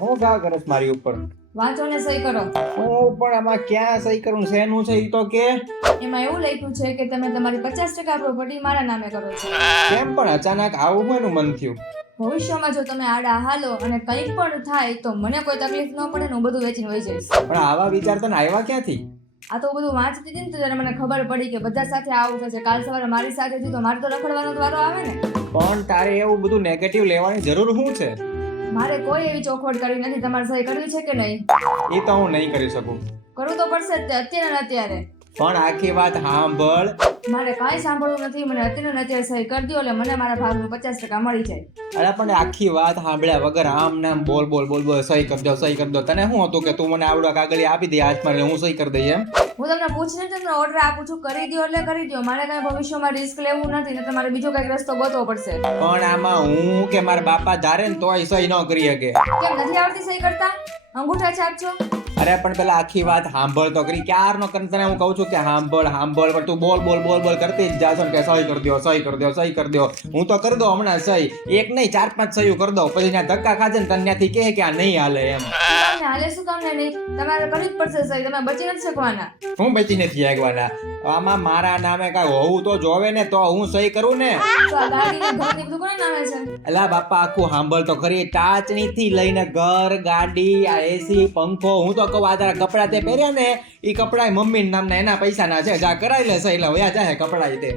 હું ગા કરસ મારી ઉપર વાંચો ને સહી કરો. હું પણ આમાં ક્યાં સહી કરું શેનું છે ઈ તો કે એમાં એવું લખ્યું છે કે તમે તમારી 50% પ્રોપર્ટી મારા નામે કરો છો. કેમ પણ અચાનક આવું કોનું મન થયું? ભવિષ્યમાં જો તમે આડા હાલો અને કંઈ પણ થાય તો મને કોઈ તકલીફ ન પડે ને હું બધું વેચીને વહી જઈશ. પણ આવા વિચાર તને આવ્યા ક્યાંથી? આ તો બધું વાંચતી હતી ને તો ત્યારે મને ખબર પડી કે બધા સાથે આવું થશે. કાલ સવારે મારી સાથે થયું તો મારે તો રખડવાનો જ વારો આવે ને. પણ તારે એવું બધું નેગેટિવ લેવાની જરૂર શું છે? મારે કોઈ એવી ચોખવટ કરવી નથી. તમારે સહી કરવી છે કે નહીં? એ તો હું નહીં કરી શકું. કરવું તો પડશે જ તે, અત્યારે ને અત્યારે. પણ આખી વાત સાંભળ. મારે કાંઈ સાંભળવું નથી. મને અત્યારે ને અત્યારે સહી કરી દો એટલે મને મારા ભાગનું 50% મળી જાય. અરે પણ આખી વાત સાંભળ્યા વગર આમ નામ બોલ બોલ બોલ બોલ સહી કરી દો સહી કરી દો. તને શું હતું કે તું મને આવડો કાગળિયા આપી દે હાથમાં એટલે હું સહી કરી દઈ એમ? હું તમને પૂછીને તમને ઓર્ડર આપું છું, કરી દો એટલે કરી દો. મારે કાંઈ ભવિષ્યમાં રિસ્ક લેવું નથી ને તમારે બીજો કંઈક રસ્તો ગોતવો પડશે. પણ આમાં હું કે મારા બાપા ધારે ને તોય સહી ન કરી શકે. કેમ નથી આવડતી સહી કરતા? અંગૂઠા છાપજો. અરે પણ પેલા આખી વાત સાંભળ તો કરી. ક્યારનો કરીને તને હું કહું છું કે સાંભળ સાંભળ પણ તું બોલ બોલ બોલ બોલ કરતી જ જાશો ને કે સહી કરી દો સહી કરી દો સહી કરી દો. હું તો કરી દો હમણાં સહી. એક નહીં 4-5 સહીઓ કરી દો. પછી ત્યાં ધક્કા ખાજે ને તને ત્યાંથી કહે કે આ નહીં હાલે એમ. તમને હાલે શું કામને નહીં? તમારે કરવી જ પડશે સહી. તમે બચી નથી શકવાના. હું બચી નથી આગવાના. આમાં મારા નામે કાંઈ હોવું તો જોવે ને તો હું સહી કરું ને. તો આ ગાડીને ઘરની બધું કોના નામે છે? અલા બાપા આખું સાંભળ તો ખરી. ટાચણી થી લઈને ઘર ગાડી આ એસી પંખો હું તો કહું આ તારા કપડા તે પહેર્યા ને ઈ કપડા મમ્મી નામના એના પૈસા ના છે. જા કરાવી લે સહી લે વયા જાય કપડા તે.